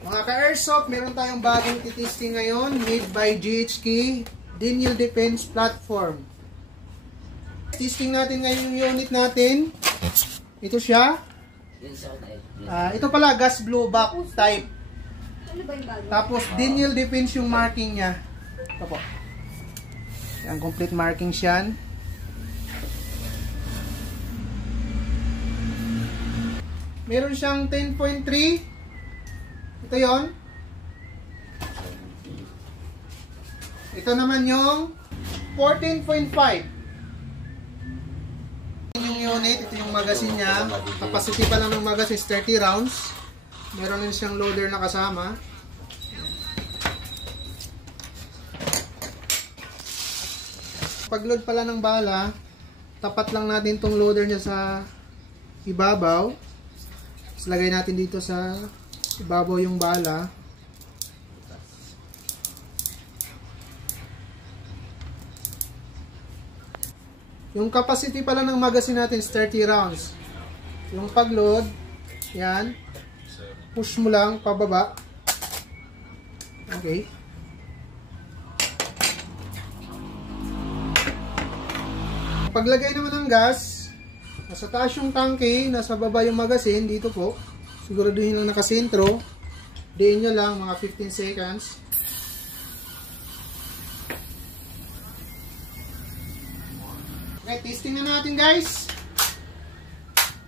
Mga ka-airsoft, meron tayong bagong titesting ngayon, made by GHK, Denial Defense Platform. Testing natin ngayon yung unit natin. Ito siya. Ito pala, gas blowback type. Tapos, Denial Defense yung marking niya. Ito po. Yan, complete marking siya. Meron siyang 10.3. Ito yon. Ito naman yung 14.5. Yung unit, ito yung magazine niya. Capacity pa lang ng magazine is 30 rounds. Meron din siyang loader na kasama. Pag-load pala ng bala, tapat lang natin tong loader niya sa ibabaw. Tapos lagay natin dito sa ibabaw yung bala. Yung capacity pala ng magazine natin is 30 rounds. Yung pag-load, yan. Push mo lang pababa. Okay. Paglagay naman ng gas, nasa taas yung tangke, nasa baba yung magazine, dito po. Siguraduhin lang nakasentro. Diin nyo lang, mga 15 seconds. Okay, testing na natin guys.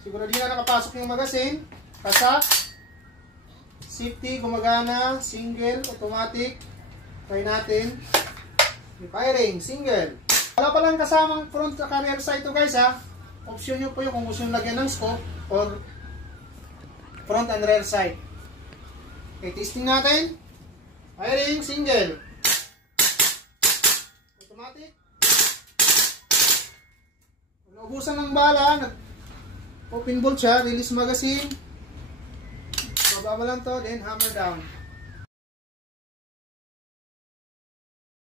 Siguraduhin na nakapasok yung magazine. Pasak. Safety, gumagana. Single, automatic. Try natin. Firing, single. Wala palang kasamang front at rear sight to guys ha. Option nyo po yung kung gusto nyo lagyan ng scope or front and rear sight. Okay, testing natin. Firing, single. Automatic. Kung naubusan ng bala, nag-open bolt siya, release magazine. Baba mo lang to, then hammer down.